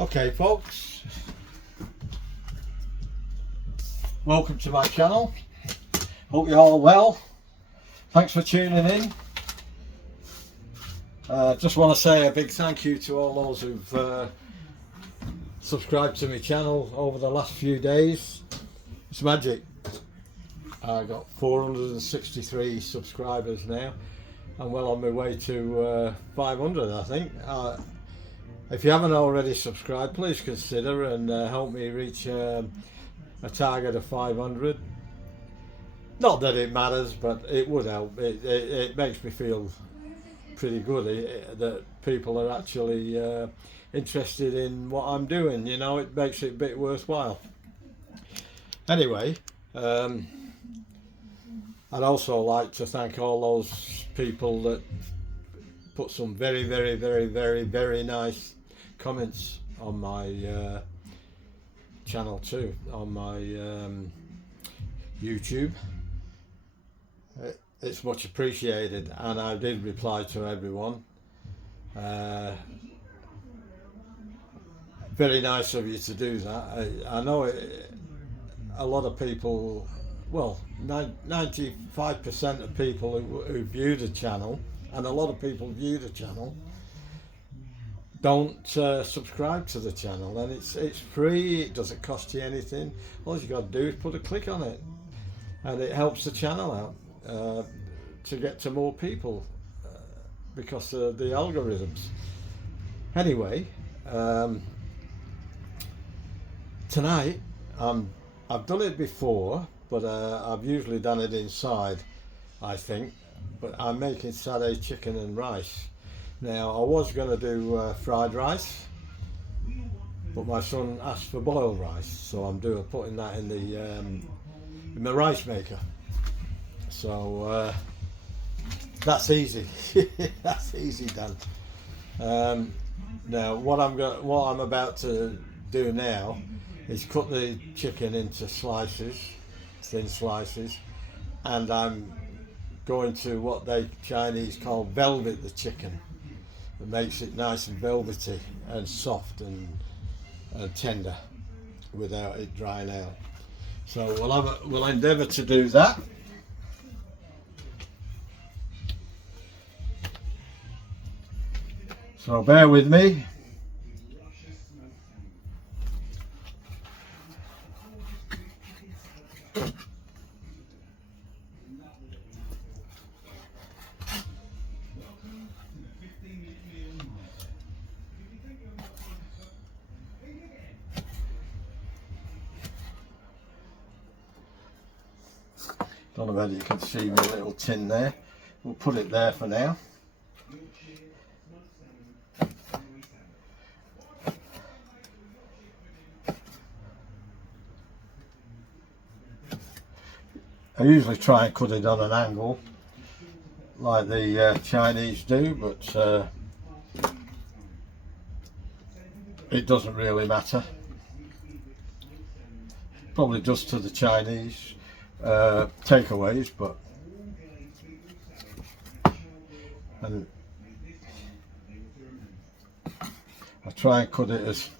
Okay folks, welcome to my channel. Hope you're all well. Thanks for tuning in. Just want to say a big thank you to all those who've subscribed to my channel over the last few days. It's magic. I got 463 subscribers now. I'm well on my way to 500, I think. If you haven't already subscribed, please consider and help me reach a target of 500. Not that it matters, but it would help. It makes me feel pretty good that people are actually interested in what I'm doing. You know, it makes it a bit worthwhile. Anyway, I'd also like to thank all those people that put some very nice comments on my channel too, on my YouTube. It's much appreciated, and I did reply to everyone. Very nice of you to do that. I know a lot of people, well, 95% of people who view the channel, and a lot of people view the channel, don't subscribe to the channel, and it's free. It doesn't cost you anything. All you got to do is put a click on it, and it helps the channel out to get to more people because of the algorithms. Anyway, tonight I've done it before, but I've usually done it inside, I think. But I'm making satay chicken and rice. Now, I was going to do fried rice, but my son asked for boiled rice, so I'm putting that in in my rice maker. So that's easy. That's easy done. Now, what I'm about to do now is cut the chicken into slices, thin slices, and I'm going to what they Chinese call velvet the chicken. It makes it nice and velvety and soft and tender without it drying out. So we'll endeavour to do that. So bear with me. Don't know whether you can see my little tin there. We'll put it there for now. I usually try and cut it on an angle like the Chinese do, but it doesn't really matter. Probably does to the Chinese takeaways, but and I try and cut it as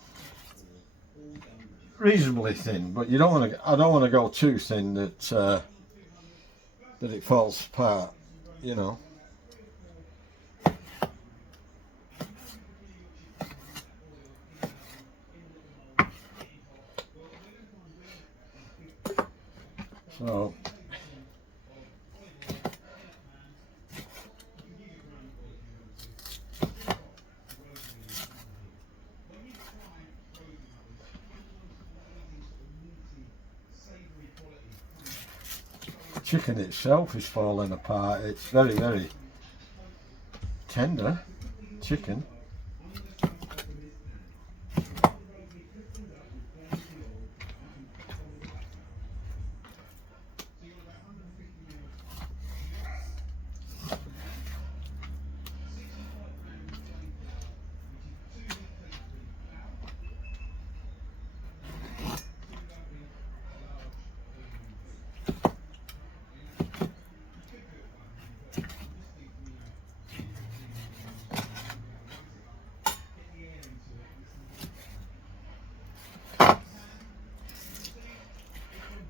reasonably thin, but you don't want to. I don't want to go too thin that it falls apart, you know. So the chicken itself is falling apart. It's very tender chicken.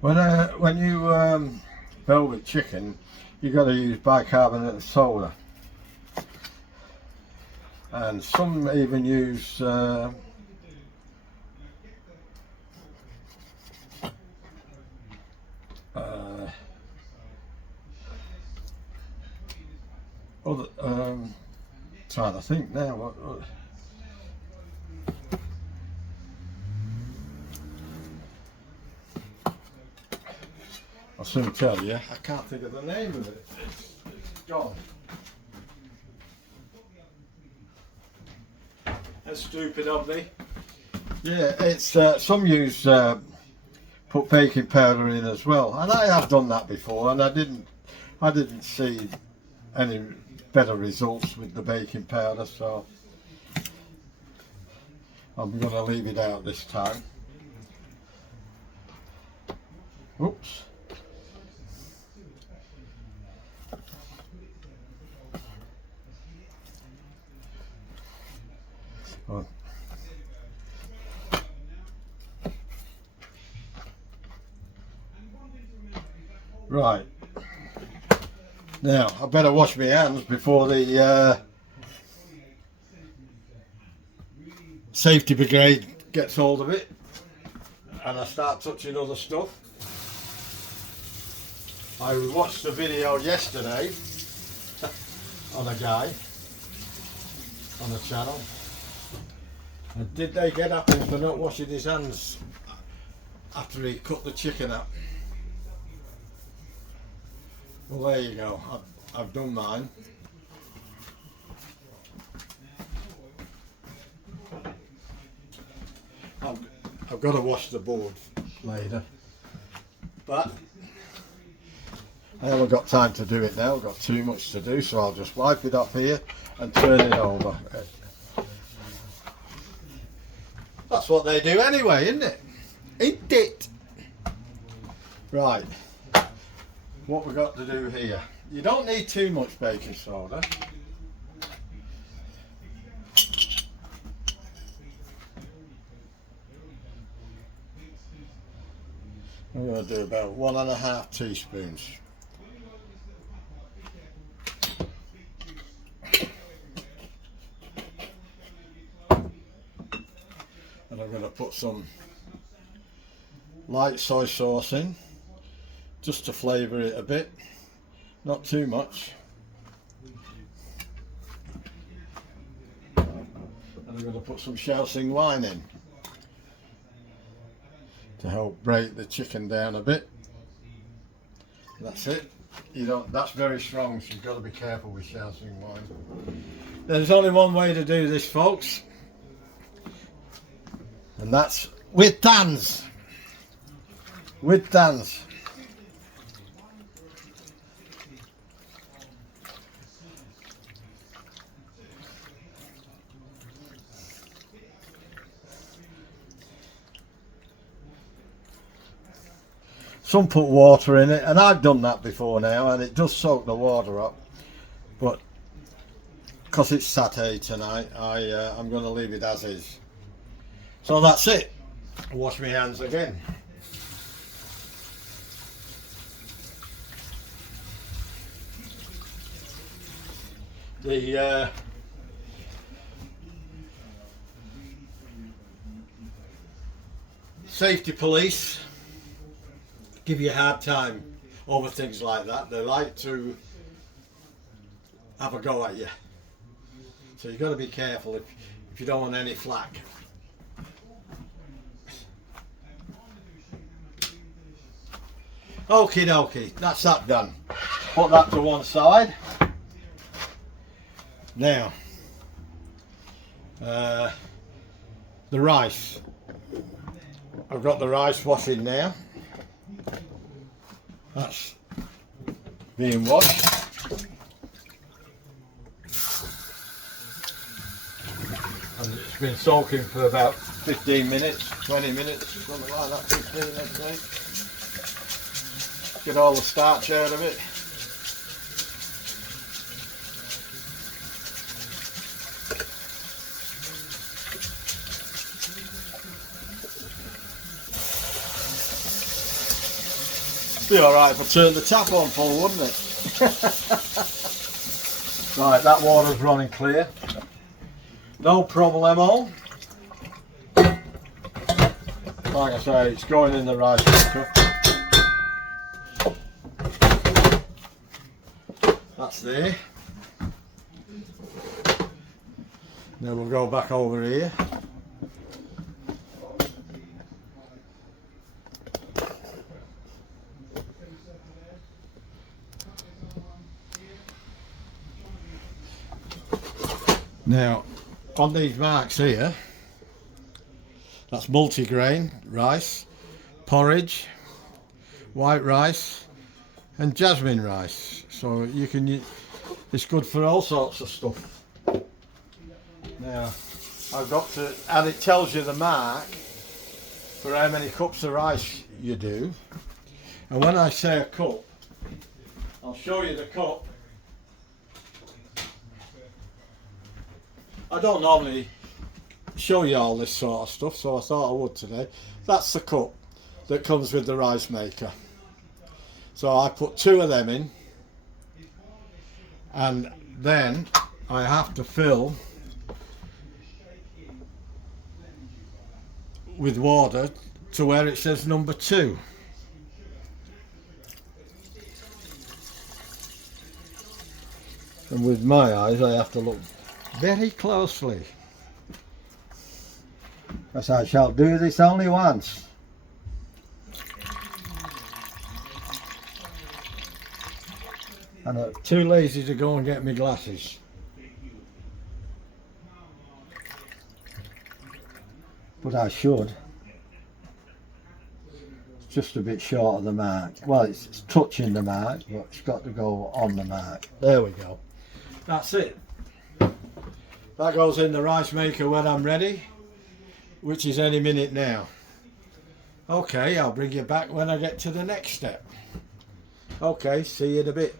When you velvet chicken, you got to use bicarbonate of soda, and some even use other. Trying to think now. What I'll soon tell you. I can't think of the name of it. It's gone. That's stupid of me. Yeah, it's some use put baking powder in as well, and I have done that before, and I didn't see any better results with the baking powder, so I'm going to leave it out this time. Oops. Oh. Right. Now, I better wash my hands before the safety brigade gets hold of it and I start touching other stuff. I watched a video yesterday on a guy on a channel, and did they get up for not washing his hands after he cut the chicken up? Well, there you go. I've done mine. I've got to wash the board later, but I haven't got time to do it now. I've got too much to do, so I'll just wipe it up here and turn it over. That's what they do anyway, isn't it? Ain't it? Right. What we've got to do here. You don't need too much baking soda. I'm going to do about 1.5 teaspoons. And I'm going to put some light soy sauce in, just to flavour it a bit, not too much. And I'm going to put some Shaoxing wine in to help break the chicken down a bit. That's it. That's very strong, so you've got to be careful with Shaoxing wine. There's only one way to do this, folks, and that's with Dan's. With Dan's. Some put water in it, and I've done that before now, and it does soak the water up, but because it's satay tonight, I'm going to leave it as is. So that's it. I'll wash my hands again. The safety police give you a hard time over things like that. They like to have a go at you, so you've got to be careful if you don't want any flack. Okie dokie, that's that done. Put that to one side. Now, the rice. I've got the rice washing now. That's being washed. And it's been soaking for about 15 minutes, 20 minutes, something like that, 15, I'd say. Get all the starch out of it. Be alright if I turned the tap on full, wouldn't it? Right, that water's running clear. No problemo. Like I say, it's going in the rice cooker. That's there. Now we'll go back over here. Now, on these marks here, that's multigrain rice, porridge, white rice, and jasmine rice. So you can, it's good for all sorts of stuff. Now, I've got to, and it tells you the mark for how many cups of rice you do. And when I say a cup, I'll show you the cup. I don't normally show you all this sort of stuff, so I thought I would today. That's the cup that comes with the rice maker. So I put 2 of them in, and then I have to fill with water to where it says number 2. And with my eyes I have to look very closely, as I shall do this only once. And I'm too lazy to go and get my glasses. But I should. It's just a bit short of the mark. Well, it's touching the mark, but it's got to go on the mark. There we go. That's it. That goes in the rice maker when I'm ready, which is any minute now. Okay, I'll bring you back when I get to the next step. Okay, see you in a bit.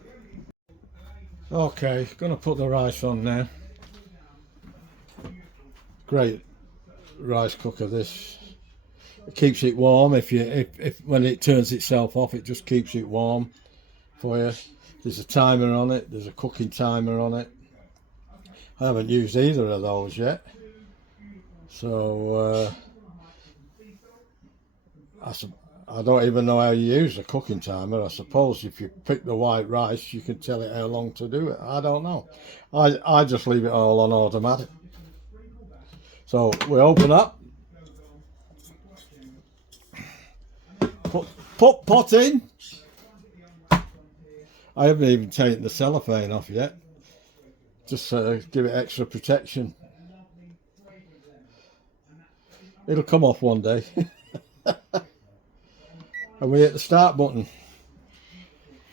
Okay, gonna put the rice on now. Great rice cooker this. It keeps it warm. If when it turns itself off, it just keeps it warm for you. There's a timer on it. There's a cooking timer on it. I haven't used either of those yet, so I don't even know how you use a cooking timer. I suppose if you pick the white rice, you can tell it how long to do it. I don't know. I just leave it all on automatic. So we open up, put pot in. I haven't even taken the cellophane off yet. Just give it extra protection. It'll come off one day. And we hit the start button.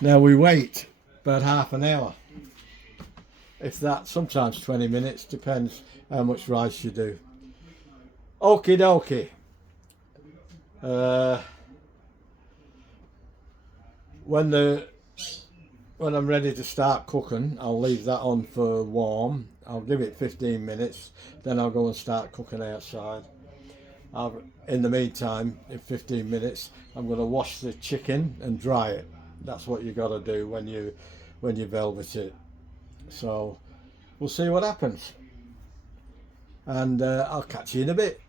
Now we wait about half an hour. If that, sometimes 20 minutes, depends how much rice you do. Okie dokie. When I'm ready to start cooking, I'll leave that on for warm. I'll give it 15 minutes, then I'll go and start cooking outside. In the meantime, in 15 minutes, I'm going to wash the chicken and dry it. That's what you got to do when you velvet it. So we'll see what happens, and I'll catch you in a bit.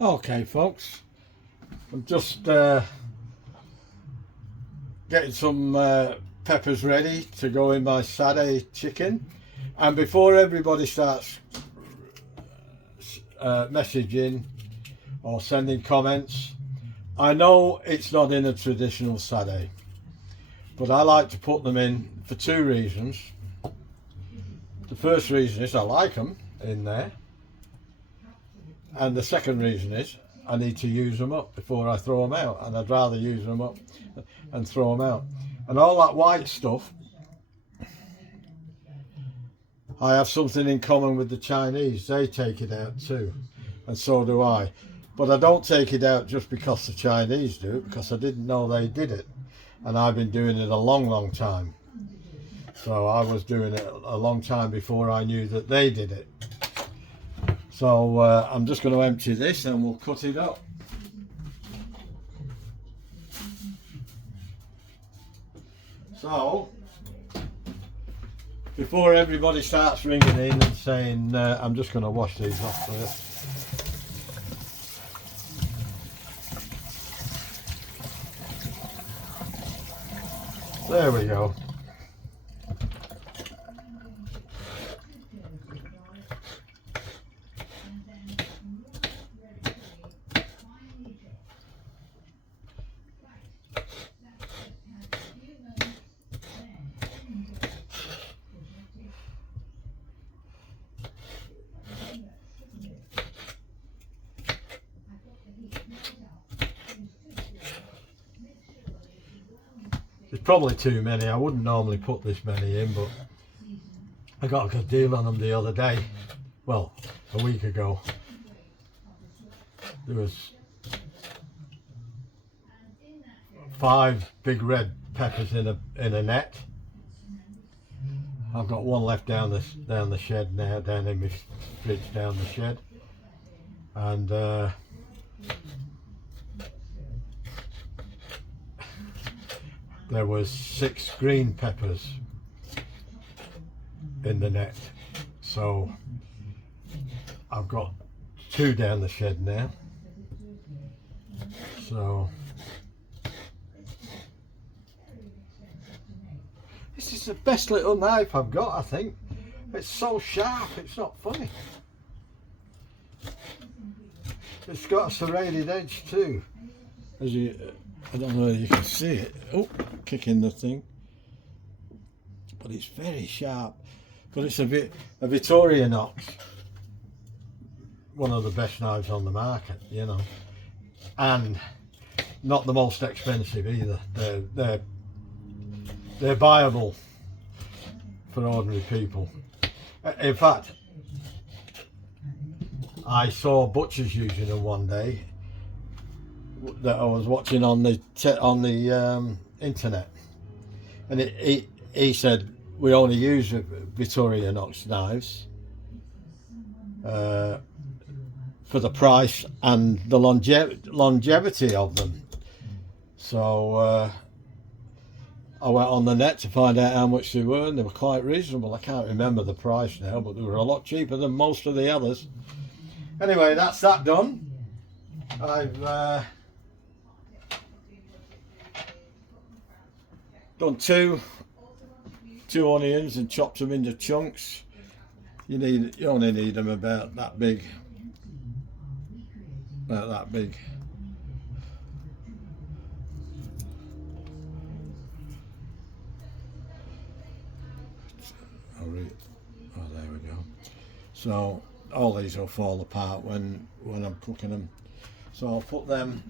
Okay, folks, I'm just getting some peppers ready to go in my satay chicken, and before everybody starts messaging or sending comments, I know it's not in a traditional satay, but I like to put them in for 2 reasons. The first reason is I like them in there, and the second reason is I need to use them up before I throw them out, and I'd rather use them up and throw them out. And all that white stuff, I have something in common with the Chinese. They take it out too, and so do I. But I don't take it out just because the Chinese do it, because I didn't know they did it, and I've been doing it a long time. So I was doing it a long time before I knew that they did it. So I'm just going to empty this and we'll cut it up. So, before everybody starts ringing in and saying, I'm just going to wash these off first. There we go. There's probably too many. I wouldn't normally put this many in, but I got a good deal on them the other day. Well, a week ago. There was 5 big red peppers in a net. I've got one left down the shed now, down in my fridge down the shed, and there was 6 green peppers in the net, so I've got 2 down the shed now. So this is the best little knife I've got, I think. It's so sharp, it's not funny. It's got a serrated edge too. As you, I don't know if you can see it. Oh, kicking the thing. But it's very sharp. But it's a Victorinox. One of the best knives on the market, you know. And not the most expensive either. They're buyable for ordinary people. In fact, I saw butchers using them one day that I was watching on the internet, and he said we only use Victorinox knives for the price and the longevity of them. So I went on the net to find out how much they were, and they were quite reasonable. I can't remember the price now, but they were a lot cheaper than most of the others. Anyway, that's that done. I've done two onions and chopped them into chunks. You only need them about that big. About that big. Oh, there we go. So all these will fall apart when I'm cooking them. So I'll put them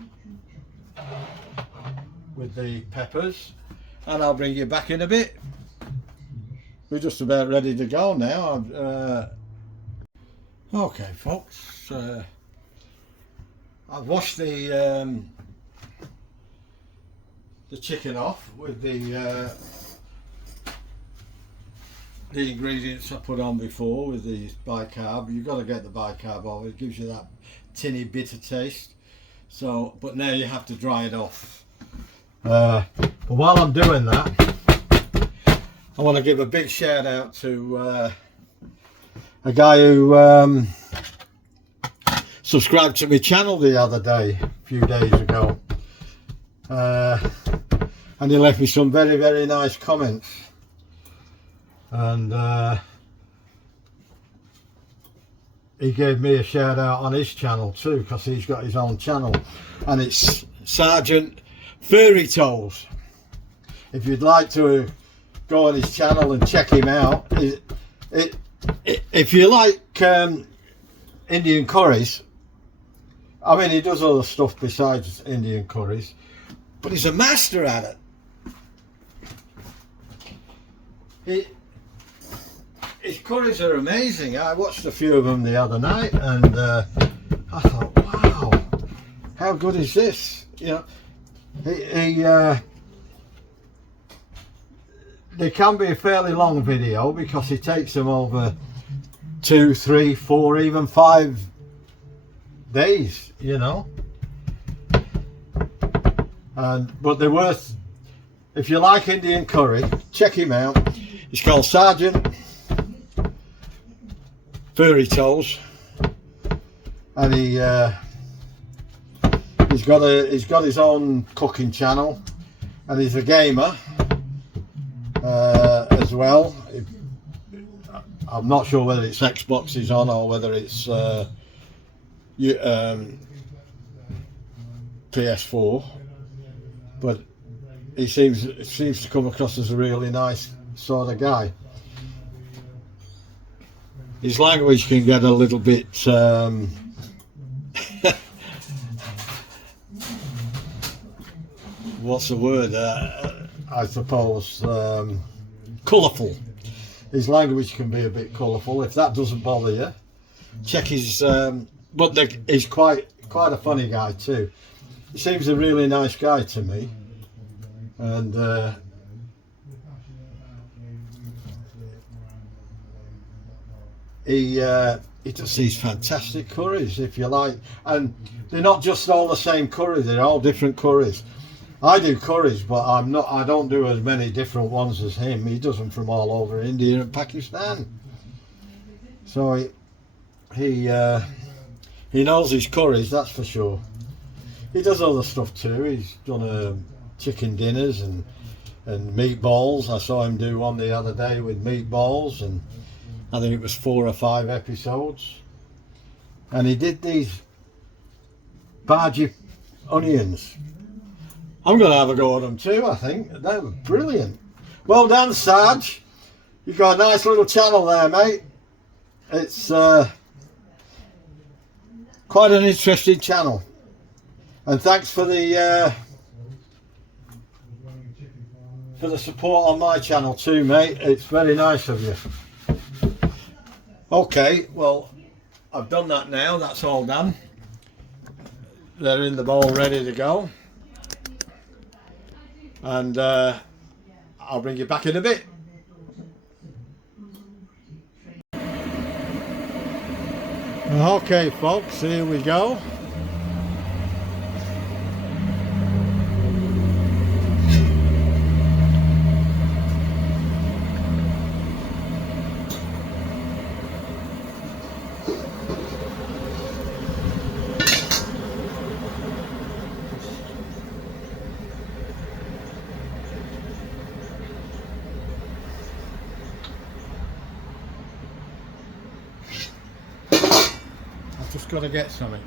with the peppers, and I'll bring you back in a bit. We're just about ready to go now. Okay, folks. I've washed the chicken off with the ingredients I put on before with the bicarb. You've got to get the bicarb off. It gives you that tinny bitter taste. So, but now you have to dry it off. But while I'm doing that, I want to give a big shout out to a guy who subscribed to my channel the other day, a few days ago, and he left me some very, very nice comments. And he gave me a shout out on his channel too, because he's got his own channel, and it's Sergeant Furry Toes. If you'd like to go on his channel and check him out, if you like Indian curries, I mean, he does other stuff besides Indian curries, but he's a master at it. His curries are amazing. I watched a few of them the other night, and I thought, wow, how good is this? You know, they can be a fairly long video because he takes them over 2, 3, 4, even 5 days, you know. But they're worth if you like Indian curry, check him out. He's called Sergeant Furry Toes, and he's got his own cooking channel, and he's a gamer as well. I'm not sure whether it's Xbox he's on or whether it's PS4, but he seems to come across as a really nice sort of guy. His language can get a little bit what's the word? I suppose colourful. His language can be a bit colourful. If that doesn't bother you, check his. But he's quite a funny guy too. He seems a really nice guy to me, and he does these fantastic curries, if you like, and they're not just all the same curry. They're all different curries. I do curries, but I don't do as many different ones as him. He does them from all over India and Pakistan. So he knows his curries, that's for sure. He does other stuff too. He's done chicken dinners and meatballs. I saw him do one the other day with meatballs, and I think it was 4 or 5 episodes. And he did these bhaji onions. I'm going to have a go at them too, I think. They were brilliant. Well done, Sarge. You've got a nice little channel there, mate. It's quite an interesting channel. And thanks for the support on my channel too, mate. It's very nice of you. Okay, well, I've done that now. That's all done. They're in the bowl ready to go. And I'll bring you back in a bit. Okay folks, here we go. Just got to get something.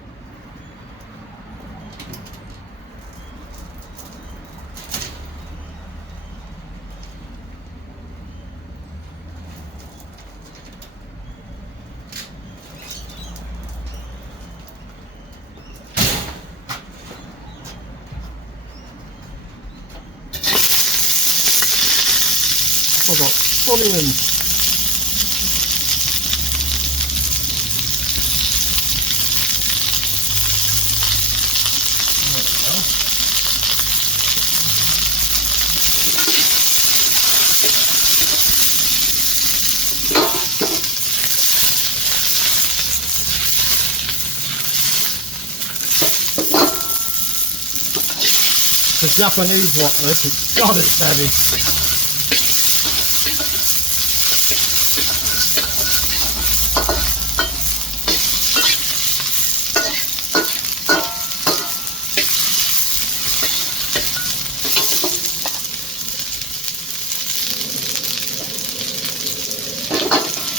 I've got onions. The Japanese want this, God it's heavy.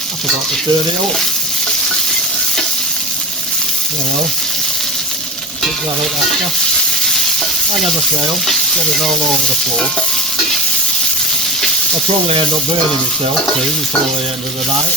I forgot to turn it up. Well, pick that up after. I never fail, get it all over the floor. I'll probably end up burning myself too before the end of the night.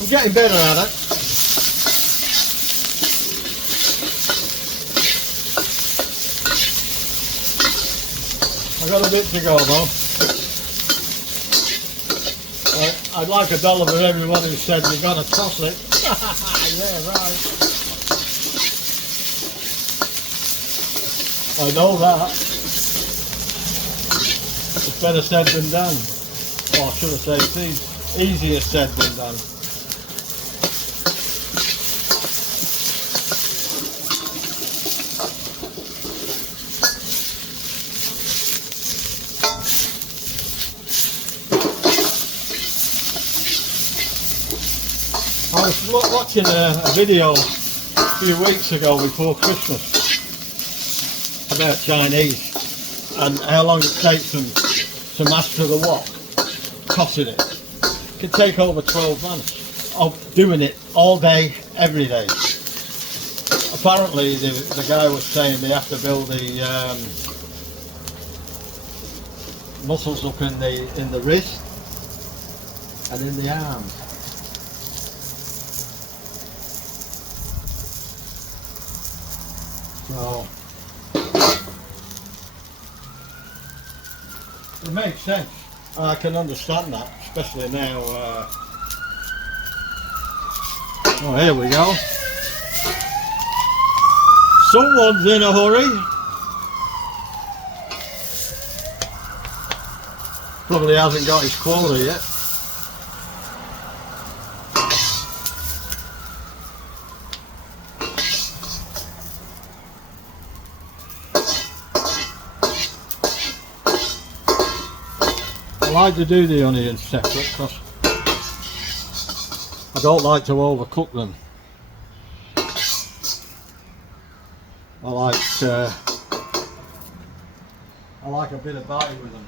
I'm getting better at it. I've got a bit to go though. I'd like $1 for everyone who said you've got to toss it. Yeah, right. I know that. It's better said than done. Or should I say it's easier said than done. I was watching a video a few weeks ago before Christmas about Chinese and how long it takes them to master the wok, tossing it. It can take over 12 months of doing it all day, every day. Apparently the guy was saying they have to build the muscles up in the wrist and in the arms. So it makes sense. I can understand that, especially now. Oh, here we go. Someone's in a hurry. Probably hasn't got his quota yet. I like to do the onions separate because I don't like to overcook them. I like a bit of bite with them.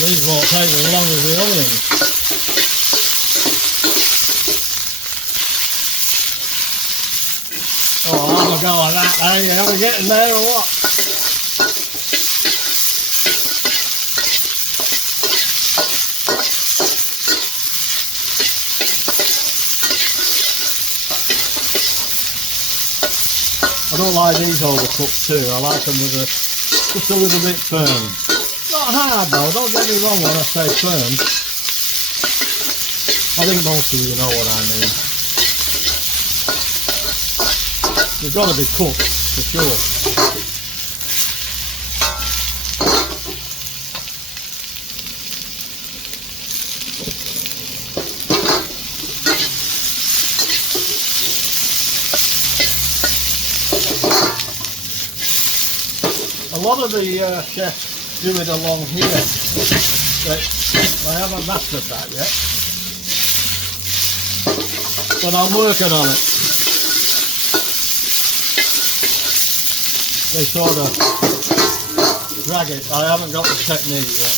These won't take as long as the onions. Oh, I'll have a go at that, eh? Are we getting there or what? I don't like these overcooked too. I like them with just a little bit firm. Not hard though, don't get me wrong when I say firm. I think most of you know what I mean. They've got to be cooked, for sure. A lot of the chefs do it along here, but I haven't mastered that yet. But I'm working on it. They sort of drag it. I haven't got the technique yet.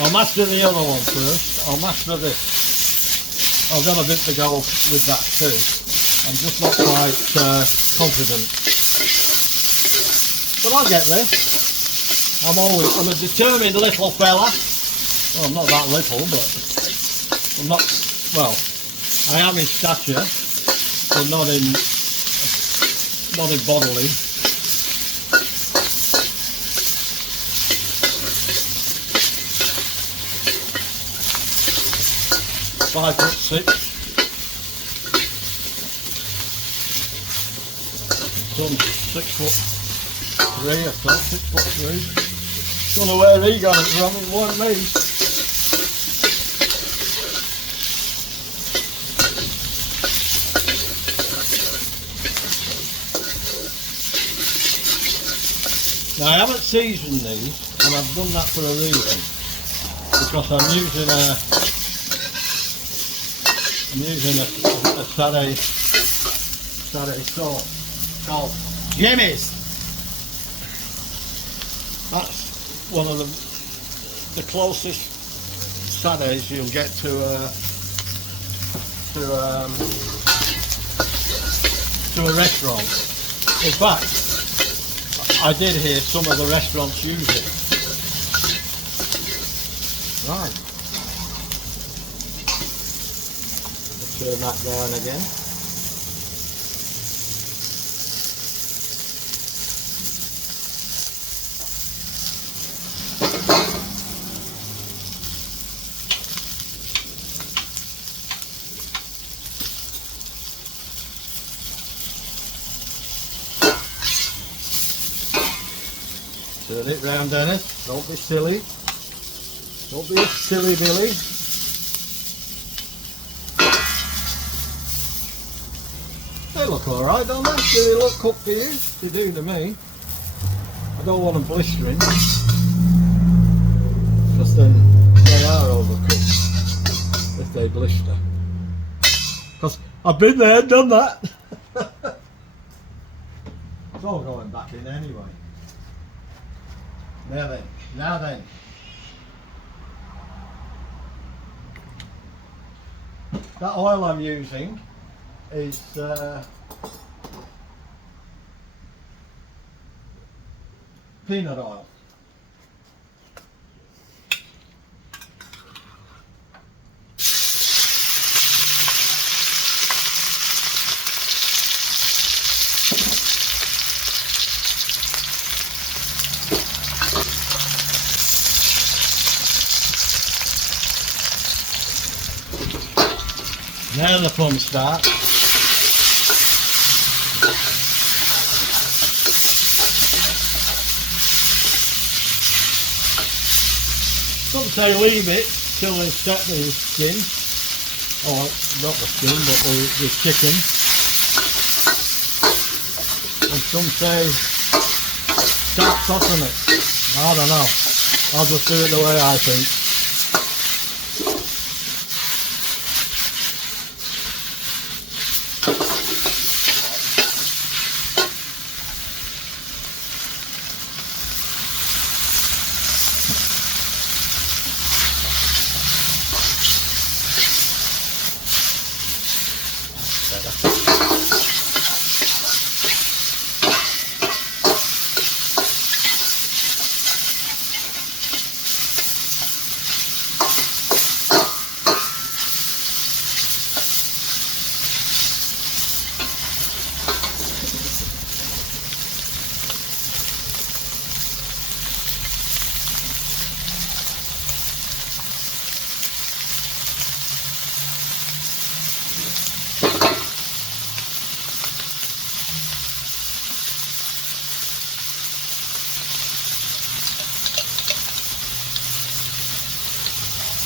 I'll master the other one first. I'll master this. I've got a bit to go with that too. I'm just not quite confident. But I'll get there. I'm a determined little fella. Well, I'm not that little, but I'm not, well, I am in stature, but not in bodily. "5'6". Some 6'3", I thought, 6'3". Don't know where he got it from, it wasn't me. Now I haven't seasoned these, and I've done that for a reason. Because I'm using a satay sauce called Jimmy's. That's one of the closest satays you'll get to to a restaurant. In fact, I did hear some of the restaurants use it. Right. Turn that down again. Turn it round, Dennis. Don't be silly. Don't be a silly Billy. They look alright, don't they? Do they look cooked for you? They do to me. I don't want them blistering, because then they are overcooked if they blister. Because I've been there and done that. It's all going back in anyway. Now then. That oil I'm using is peanut oil. Now the fun starts. Some say leave it till they set the skin, or not the skin but the chicken, and some say start tossing it. I don't know, I'll just do it the way I think.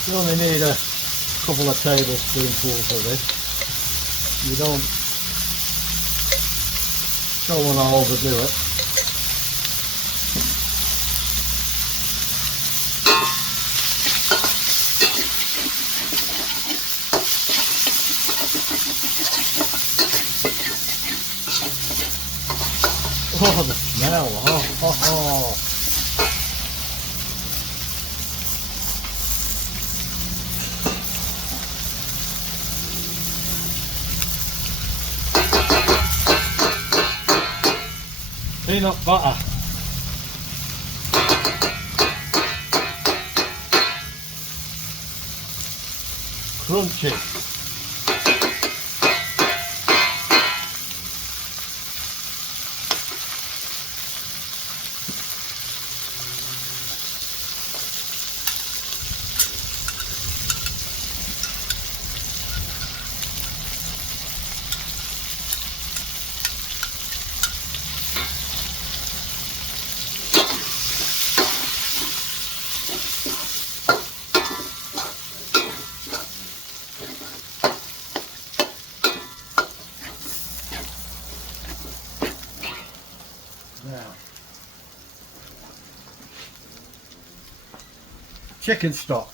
You only need a couple of tablespoonfuls of this. You don't want to overdo it. Oh, the smell! Oh. Peanut butter. Crunchy. Now, chicken stock.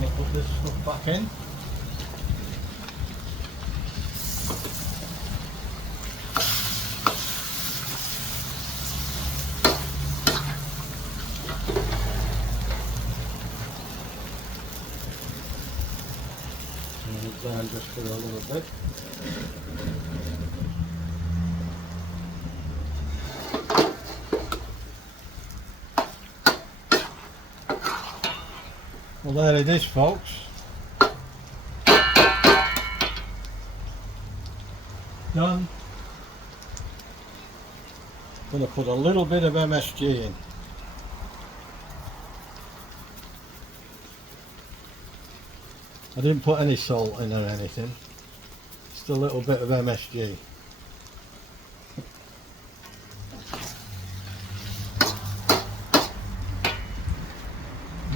going to put this stuff back in. And down just for a little bit. Well, there it is, folks. Done. I'm going to put a little bit of MSG in. I didn't put any salt in or anything. Just a little bit of MSG.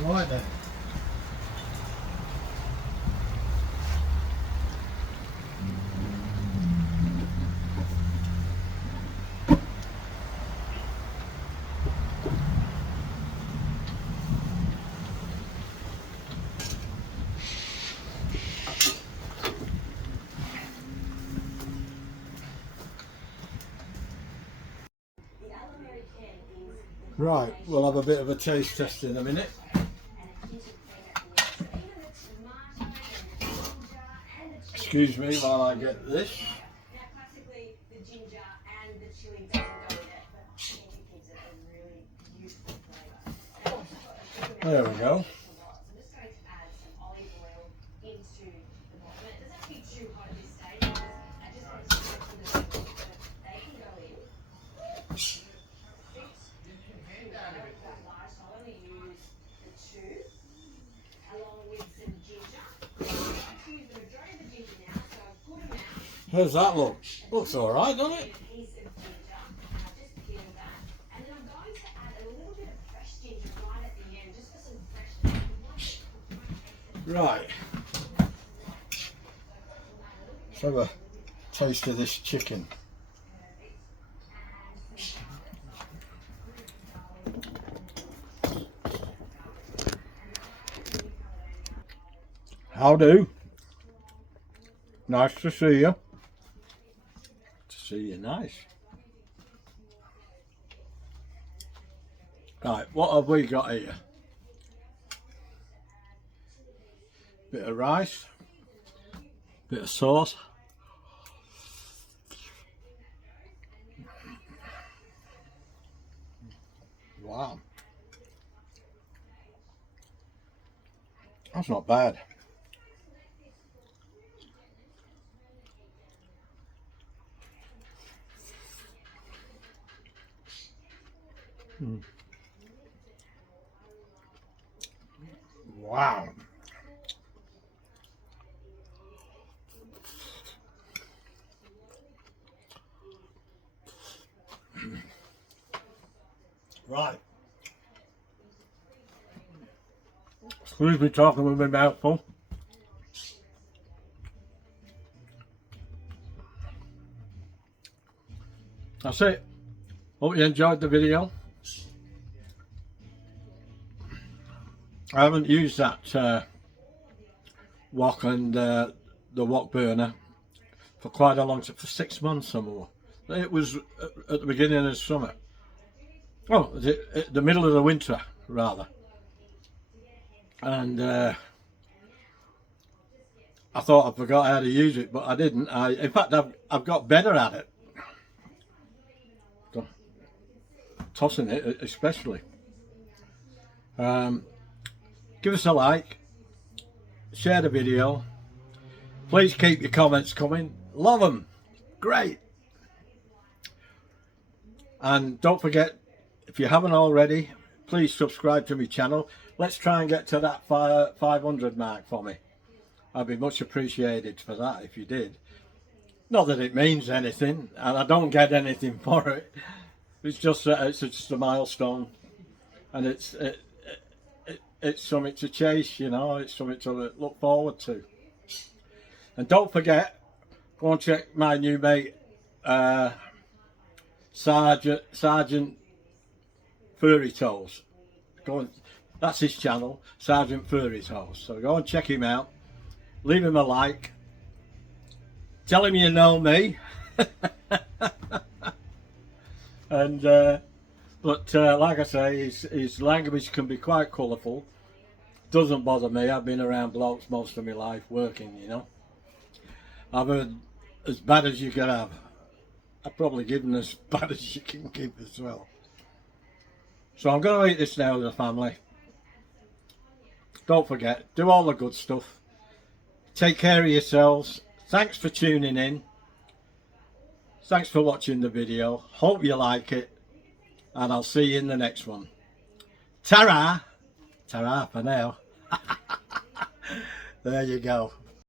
Right then. Right, we'll have a bit of a taste test in a minute. Excuse me while I get this. There we go. How's that look? Looks alright, doesn't it? Right. Let's have a taste of this chicken. How do? Nice to see you. See you, nice. Right, what have we got here? Bit of rice, bit of sauce. Wow, that's not bad. Wow. Right. Excuse me talking with my mouth full. That's it. Hope you enjoyed the video. I haven't used that wok and the wok burner for quite a long time, for 6 months or more. It was at the beginning of summer. Oh, the middle of the winter rather. And I thought I forgot how to use it, but I didn't. In fact, I've got better at it. Tossing it especially. Give us a like, share the video, please keep your comments coming, love them, great. And don't forget, if you haven't already, please subscribe to my channel. Let's try and get to that 500 mark for me. I'd be much appreciated for that if you did. Not that it means anything, and I don't get anything for it. It's just a milestone, and it's something to chase, you know. It's something to look forward to. And don't forget, go and check my new mate, Sergeant Furry Toes. Go and That's his channel, Sergeant Furry's House. So go and check him out. Leave him a like. Tell him you know me. And like I say, his language can be quite colourful. Doesn't bother me. I've been around blokes most of my life working, you know. I've heard as bad as you can have. I've probably given as bad as you can give as well. So I'm going to eat this now with the family. Don't forget, do all the good stuff. Take care of yourselves. Thanks for tuning in. Thanks for watching the video. Hope you like it. And I'll see you in the next one. Ta-ra! Ta-ra for now. There you go.